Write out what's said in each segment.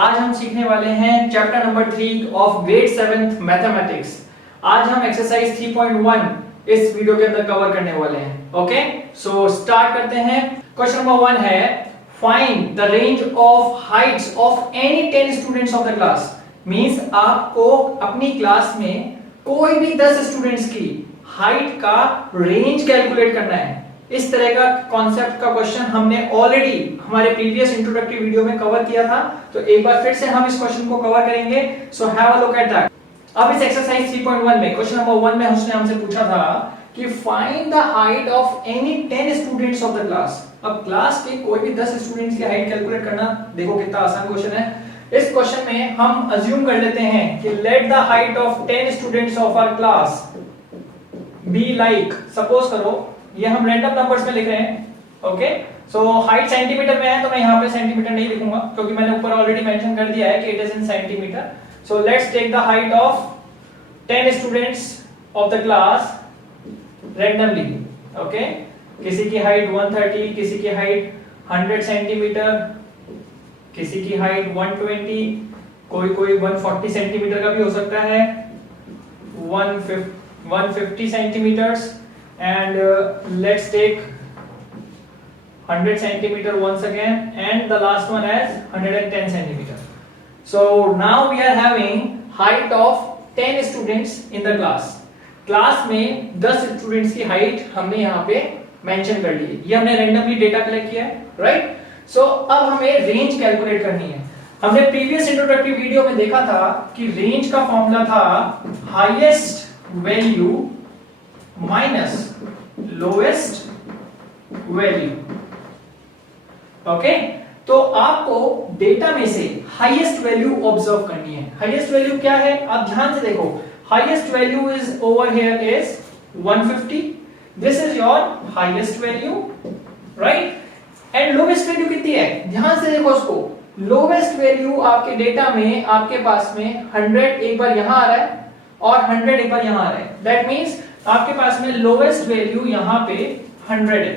आज हम सीखने वाले हैं chapter number 3 of grade 7th mathematics. आज हम एक्सरसाइज 3.1 इस वीडियो के अंदर कवर करने वाले हैं। ओके, सो स्टार्ट करते हैं। क्वेश्चन नंबर 1 है find the range of Heights of any 10 students of the class. Means आपको अपनी क्लास में कोई भी 10 स्टूडेंट्स की हाइट का रेंज कैलकुलेट करना है। इस तरह का कॉन्सेप्ट का क्वेश्चन हमने ऑलरेडी हमारे प्रीवियस इंट्रोडक्टरी वीडियो में कवर किया था, तो एक बार फिर से हम इस क्वेश्चन को कवर करेंगे। So have a look at that. अब इस एक्सरसाइज 3.1 में क्वेश्चन नंबर 1 में उसने हमसे पूछा था कि find the height of any 10 students of the class. अब क्लास के कोई भी 10 स्टूडेंट्स की हाइट कैलकुलेट करना, देखो कितना आसान क्वेश्चन है। इस क्वेश्चन में हम अज्यूम कर लेते हैं कि let the height of 10 students of our class be like, suppose करो ये हम रैंडम नंबर्स में लिख रहे हैं। ओके, सो हाइट सेंटीमीटर में है तो मैं यहाँ पे सेंटीमीटर नहीं लिखूंगा क्योंकि मैंने ऊपर ऑलरेडी मेंशन कर दिया है कि it is in centimetre. So let's take the height of 10 students of the class randomly. Okay, किसी की हाइट 130, किसी की हाइट 100 सेंटीमीटर, किसी की हाइट 120, कोई 140 सेंटीमीटर का भी हो सकता है, 150 centimetres, and let's take 100 centimeter once again, and the last one as 110 centimeter. So now we are having height of 10 students in the class. Class में 10 स्टूडेंट्स की हाइट हमने यहाँ पे मेंशन कर ली है। ये हमने रैंडमली डेटा कलेक्ट किया है, राइट? सो अब हमें रेंज कैलकुलेट करनी है। हमने प्रीवियस इंट्रोडक्टरी वीडियो में देखा था कि रेंज का फॉर्मूला था highest value minus lowest value. Okay, तो आपको डेटा में से हाईएस्ट वैल्यू ऑब्जर्व करनी है। हाईएस्ट वैल्यू क्या है आप ध्यान से देखो। Highest value is over here is 150। This is your highest value, right? And lowest value कितनी है ध्यान से देखो उसको। लोएस्ट वैल्यू आपके डेटा में आपके पास में 100 एक बार यहां आ रहा है और 100 एक बार यहां आ रहा है। दैट मींस आपके पास में लोएस्ट वैल्यू यहां पे 100 है।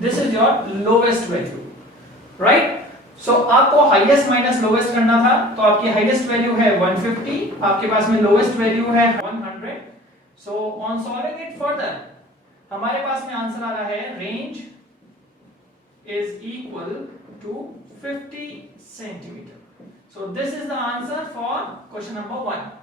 This is your lowest value, right? So आपको हाईएस्ट माइनस लोएस्ट करना था, तो आपकी हाईएस्ट वैल्यू है 150, आपके पास में लोएस्ट वैल्यू है 100। So on solving it further हमारे पास में आंसर आ रहा है range is equal to 50 centimetre. So this is the answer for question number 1।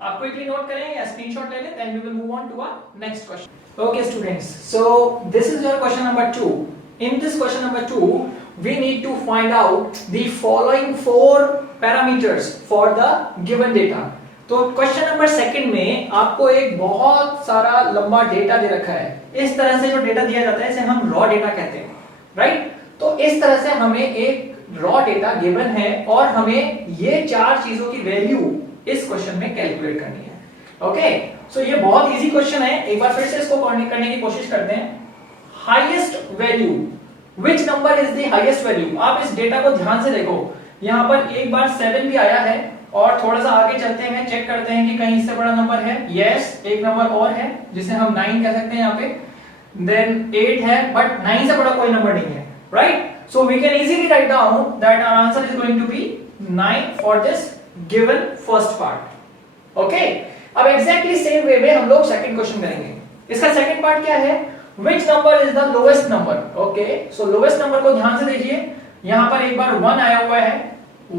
आप क्विकली नोट करें या स्क्रीनशॉट ले लें, then we will move on to our next question. Okay students, so this is your question number 2। In this question number 2 we need to find out the following 4 parameters for the given data। तो question number 2 में आपको एक बहुत सारा लंबा data दे रखा है। इस तरह से जो डेटा दिया जाता है इसे हम रॉ डेटा कहते हैं, राइट? तो इस तरह से हमें एक रॉ डेटा गिवन है और हमें ये 4 चीजों की वैल्यू इस क्वेश्चन में कैलकुलेट करनी है। ओके, सो ये बहुत इजी क्वेश्चन है। एक बार फिर से इसको करने की कोशिश करते हैं। Highest value, which number is the highest value? आप इस डेटा को ध्यान से देखो। यहां पर एक बार 7 भी आया है और थोड़ा सा आगे चलते हैं, चेक करते हैं कि कहीं इससे बड़ा नंबर है। यस, एक नंबर और है जिसे हम 9 कह सकते हैं यहाँ पे। देन 8 है, बट 9 से बड़ा कोई नंबर नहीं है, right? So we can easily write down that our answer is going to be 9 for this given first part. Okay, अब एग्जैक्टली सेम वे में हम लोग सेकंड क्वेश्चन करेंगे। इसका सेकंड पार्ट क्या है? Which number is the lowest number? Okay, so lowest number को ध्यान से देखिए। यहाँ पर एक बार 1 आया हुआ है,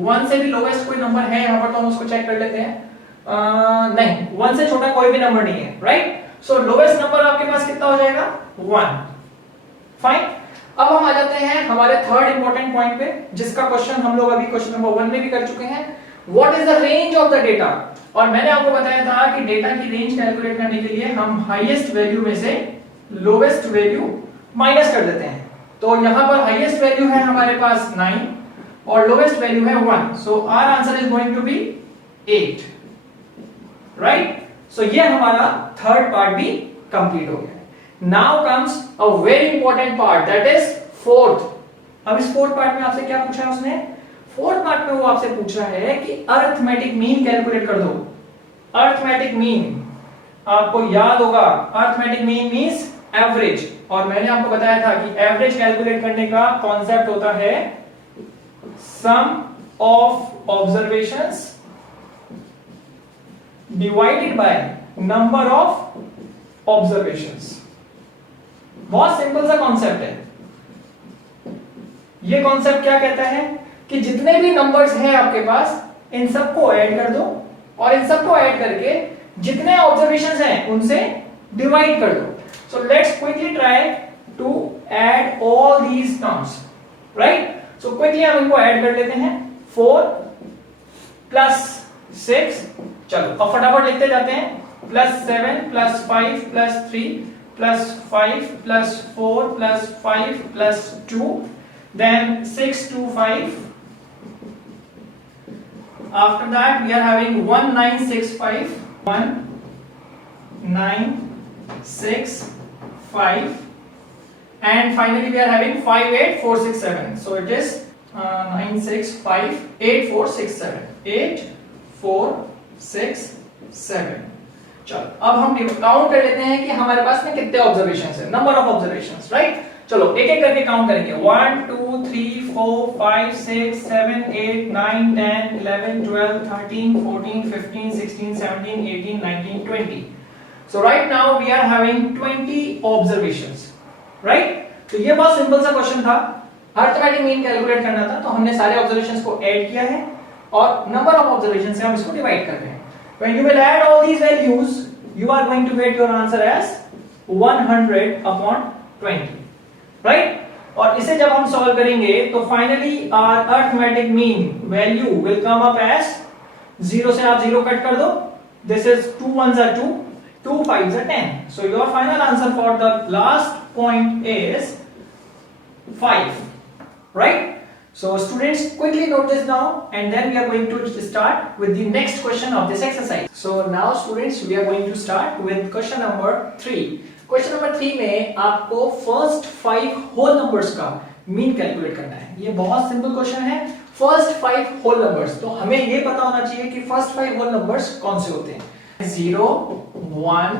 1 से भी लोवेस्ट कोई नंबर है यहाँ पर, तो हम उसको चेक कर लेते हैं। नहीं, 1 से छोटा कोई भी नंबर नहीं है, राइट? सो लोवेस्ट नंबर आपके पास कितना हो जाएगा? 1। फाइन। अब हम आ जाते हैं हमारे थर्ड इंपॉर्टेंट पॉइंट पे, जिसका क्वेश्चन हम लोग अभी क्वेश्चन नंबर 1 में भी कर चुके हैं। What is the range of the data? और मैंने आपको बताया था कि डेटा की रेंज कैलकुलेट करने के लिए हम हाईएस्ट वैल्यू में से लोवेस्ट वैल्यू माइनस कर देते हैं। तो यहां पर हाईएस्ट वैल्यू है हमारे पास 9 और लोवेस्ट वैल्यू है 1। So our answer is going to be 8, right? So ये हमारा थर्ड पार्ट भी कंप्लीट हो गया। Now comes a very important part, that is fourth. अब इस फोर्थ पार्ट में आपसे क्या पूछा है उसने? फोर्थ पार्ट में वो आपसे पूछ रहा है कि अरिथमेटिक मीन कैलकुलेट कर दो। अरिथमेटिक मीन आपको याद होगा, अरिथमेटिक मीन मींस एवरेज। और मैंने आपको बताया था कि एवरेज कैलकुलेट करने का कॉन्सेप्ट होता है सम of observations divided by number of observations। बहुत सिंपल सा कॉन्सेप्ट है। ये कॉन्सेप्ट क्या कहता है कि जितने भी नंबर्स हैं आपके पास, इन सबको ऐड कर दो और इन सबको ऐड करके जितने ऑब्जर्वेशंस हैं उनसे डिवाइड कर दो। So let's quickly try to add all these terms, right? So quickly हम इनको ऐड कर लेते हैं। 4 प्लस 6, चलो अब फटाफट लिखते जाते हैं। Plus 7 plus 5 plus 3 plus 5 plus 4 plus 5 plus 2, then 6 to 5. After that we are having 1965, 1965, and finally we are having 58467. So it is 9658467, 8467। चलो अब हम काउंट कर लेते हैं कि हमारे पास में कितने ऑब्जर्वेशंस है, नंबर ऑफ ऑब्जर्वेशंस, राइट? चलो एक एक करके काउंट करेंगे। 1 2 3 4 5 6 7 8 9 10 11 12 13 14 15 16 17 18 19 20। So right now we are having 20 observations, right? तो ये बहुत सिंपल सा क्वेश्चन था। अरिथमेटिक मीन कैलकुलेट करना था, तो हमने सारे ऑब्जर्वेशंस को ऐड किया है और नंबर ऑफ ऑब्जर्वेशंस से हम इसको डिवाइड कर रहे हैं। When you will add all these values, you are going to get your answer as 100/20, right? और इसे जब हम सॉल्व करेंगे तो finally our arithmetic mean value will come up as 0 से आप 0 कट कर दो। This is 2 1s are 2, 2 5s are 10. So your final answer for the last point is 5, right? So students, quickly note this down and then we are going to start with the next question of this exercise. So now students, we are going to start with question number 3. Question number 3 में आपको first 5 whole numbers का mean calculate करना है। ये बहुत simple question है। First 5 whole numbers, तो हमें ये पता होना चाहिए कि फर्स्ट 5 होल नंबर्स कौन से होते हैं। 0 1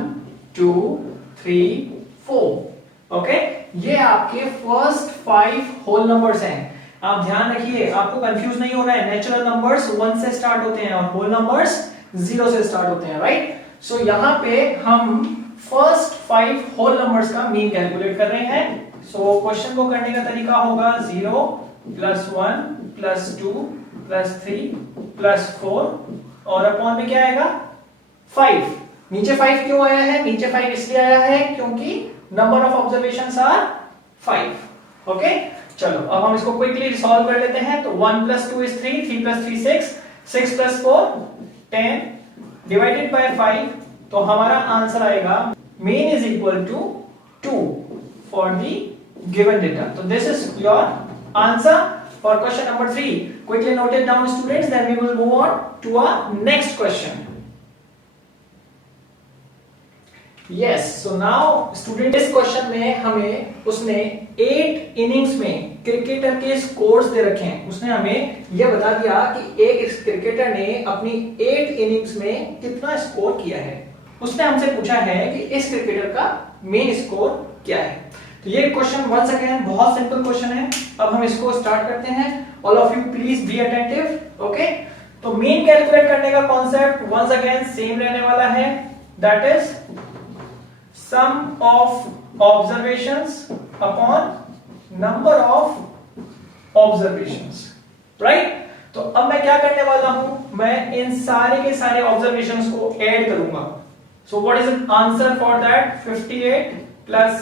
2 3 4, ओके? ये आपके फर्स्ट 5 होल नंबर्स हैं। आप ध्यान रखिए, आपको कंफ्यूज नहीं होना है। नेचुरल नंबर्स 1 से स्टार्ट होते हैं और होल नंबर्स 0 से स्टार्ट होते हैं, राइट? सो यहाँ पे हम फर्स्ट 5 होल नंबर्स का मीन कैलकुलेट कर रहे हैं। सो क्वेश्चन को करने का तरीका होगा 0 प्लस 1 प्लस 2 प्लस 3 प्लस 4 और अपॉन में क्या आएगा 5। नीचे 5 क्यों आया है? नीचे 5 इसलिए आया है क्योंकि number of observations are 5, okay? चलो अब हम इसको क्विकली सॉल्व कर लेते हैं। तो 1 plus 2 is 3, 3 plus 3 6, 6 plus 4 10 divided by 5, तो हमारा आंसर आएगा mean is equal to 2 for the given data. तो this is your answer for question number 3। Quickly note it down students, then we will move on to our next question. Yes, so now student, इस question में हमें उसने 8 innings में cricketer के scores दे रखे हैं। उसने हमें यह बता दिया कि एक क्रिकेटर ने अपनी 8 इनिंग्स में कितना स्कोर किया है। उसने हमसे पूछा है कि इस क्रिकेटर का मेन स्कोर क्या है। तो ये क्वेश्चन वंस अगेन बहुत सिंपल क्वेश्चन है। अब हम इसको स्टार्ट करते हैं। All of you please be attentive, okay? तो मेन कैलकुलेट करने का कॉन्सेप्ट वंस अगेन सेम रहने वाला है, that is sum of observations upon number of observations, right? तो अब मैं क्या करने वाला हूं, मैं इन सारे के सारे observations को ऐड करूंगा। So what is the answer for that? 58 plus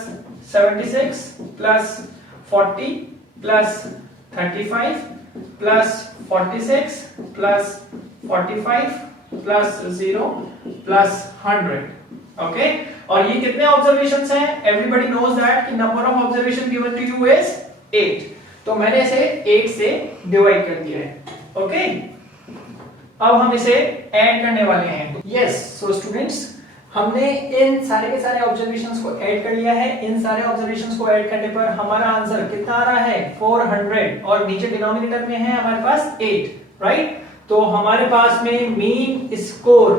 76 plus 40 plus 35 plus 46 plus 45 plus 0 plus 100, okay? और ये कितने ऑब्जर्वेशंस हैं? एवरीबॉडी नोज दैट कि number of observation given to you is 8, तो मैंने इसे 8 से डिवाइड कर दिया है, ओके? अब हम इसे ऐड करने वाले हैं। यस, सो स्टूडेंट्स, हमने इन सारे के सारे ऑब्जर्वेशंस को ऐड कर लिया है। इन सारे ऑब्जर्वेशंस को ऐड करने पर हमारा आंसर कितना आ रहा है? 400, और नीचे डिनोमिनेटर में है हमारे पास 8, राइट? तो हमारे पास में मीन स्कोर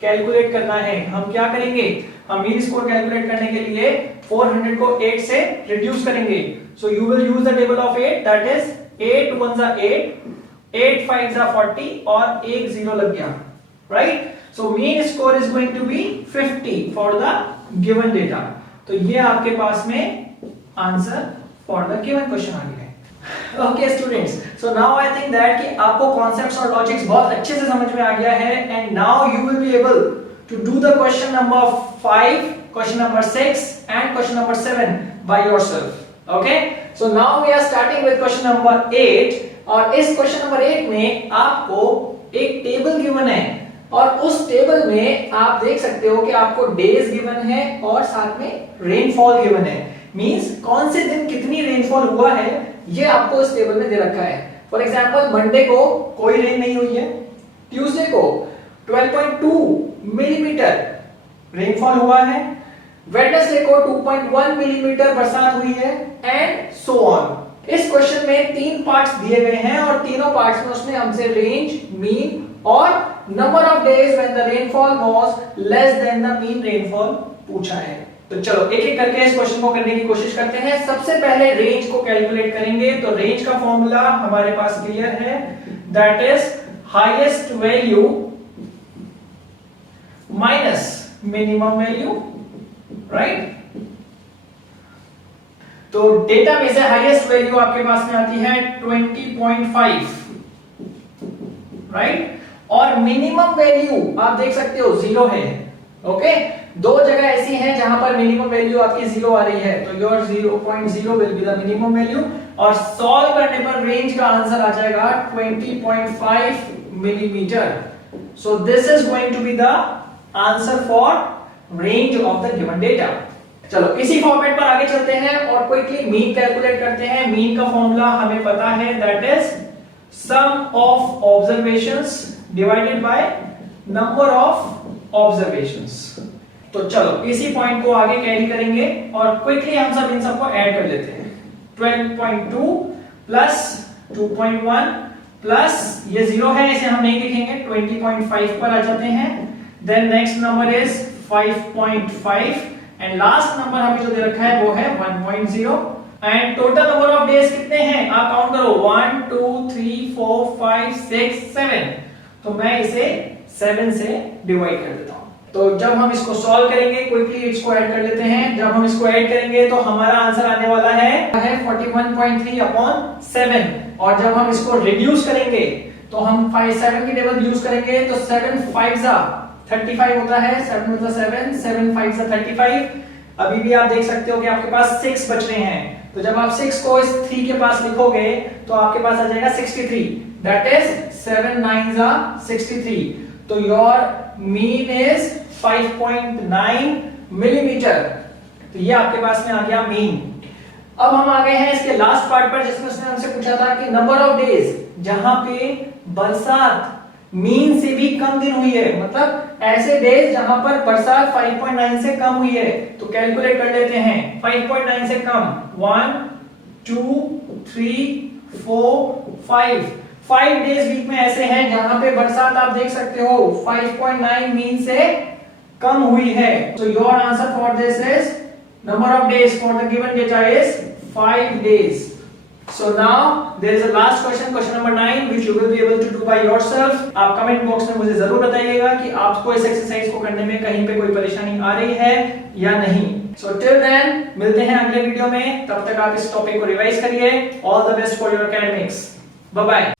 कैलकुलेट करना है। हम क्या करेंगे? हम मीन स्कोर कैलकुलेट करने के लिए 400 को 8 से रिड्यूस करेंगे। So you will use the table of 8, that is 8 1s are 8, 8 5 जा 40 और एक जीरो लग गया, right? So mean score is going to be 50 for the given data. तो ये आपके पास में answer for the given question आ गया है। Okay students, so now I think that कि आपको कॉन्सेप्ट्स और लॉजिक्स बहुत अच्छे से समझ में आ गया है, and now you will be able to do the question number 5, question number 6 and question number 7 by yourself. Okay, so now we are starting with question number 8, और इस क्वेश्चन नंबर 8 में आपको एक टेबल गिवन है, और उस table में आप देख सकते हो कि आपको डेज गिवन है और साथ में रेनफॉल गिवन है। मींस कौन से दिन कितनी रेनफॉल हुआ है ये आपको इस टेबल में दे रखा है। फॉर एग्जांपल मंडे को कोई रेन नहीं हुई है, ट्यूसडे को 12.2 मिलीमीटर रेनफॉल हुआ है, वेडनेसडे को 2.1 मिलीमीटर बरसात हुई है, एंड सो ऑन। इस क्वेश्चन में 3 पार्ट्स दिए गए हैं और तीनों पार्ट्स में उसने हमसे रेंज, मीन और number of days when the rainfall was less than the mean rainfall पूछा है। तो चलो एक एक करके इस क्वेश्चन को करने की कोशिश करते हैं। सबसे पहले रेंज को कैलकुलेट करेंगे। तो रेंज का फॉर्मूला हमारे पास क्लियर है, that is highest value minus minimum value, right? तो डेटा में से हाईएस्ट वैल्यू आपके पास में आती है 20.5, राइट? और मिनिमम वैल्यू आप देख सकते हो 0 है। ओके, दो जगह ऐसी हैं जहां पर मिनिमम वैल्यू आपकी 0 आ रही है, तो your 0.0 will be the minimum value, और सॉल्व करने पर रेंज का आंसर आ जाएगा 20.5 millimetre. So this is going to be the answer for range of the given data. चलो इसी फॉर्मेट पर आगे चलते हैं और क्विकली मीन कैलकुलेट करते हैं। मीन का फॉर्मूला हमें पता है, that is sum of observations divided by number of observations. तो चलो इसी पॉइंट को आगे कैरी करेंगे और क्विकली हम सब इन सबको ऐड कर लेते हैं। 12.2 प्लस 2.1 प्लस ये 0 है, इसे हम नहीं लिखेंगे, 20.5 पर आ जाते हैं। Then next number is 5.5 and last number हमें जो दे रखा है वो है 1.0। And total number of days कितने हैं आप काउंट करो, 1 2 3 4 5 6 7। तो मैं इसे 7 से डिवाइड कर देता हूं। तो जब हम इसको सॉल्व करेंगे, क्विकली इसको ऐड कर लेते हैं। जब हम इसको ऐड करेंगे तो हमारा आंसर आने वाला है 41.3 अपॉन 7, और जब हम इसको रिड्यूस करेंगे तो हम 7 की टेबल यूज करेंगे, तो 7 5 जा 35 होता है, 7 with 7 7 5 जा 35। अभी भी आप देख सकते हो कि आपके पास 6 बच रहे हैं, तो जब आप 6 को इस 3 के पास लिखोगे तो आपके पास आ जाएगा 63, दैट इज 7 9 जा 63। तो योर मीन इज 5.9 मिलीमीटर। तो ये आपके पास में आ गया मीन। अब हम आ गए हैं इसके लास्ट पार्ट पर, जिसमें उसने हमसे पूछा था कि नंबर ऑफ डेज जहां पे बरसात मीन से भी कम दिन हुई है, मतलब ऐसे डेज जहां पर बरसात 5.9 से कम हुई है। तो कैलकुलेट कर लेते हैं, 5.9 से कम 1 2 3 4 5 डेज वीक में ऐसे हैं जहां पे बरसात आप देख सकते हो 5.9 मीन से कम हुई है। So your answer for this is number of days for the given data is 5 days. So now there is a last question, question number 9, which you will be able to do by yourself. आप comment box में मुझे जरूर बताइएगा कि आपको इस exercise को करने में कहीं पे कोई परेशानी आ रही है या नहीं। So till then मिलते हैं अगले वीडियो में, तब तक आप इस टॉपिक को रिवाइज करिए। All the best for your academics. Bye bye.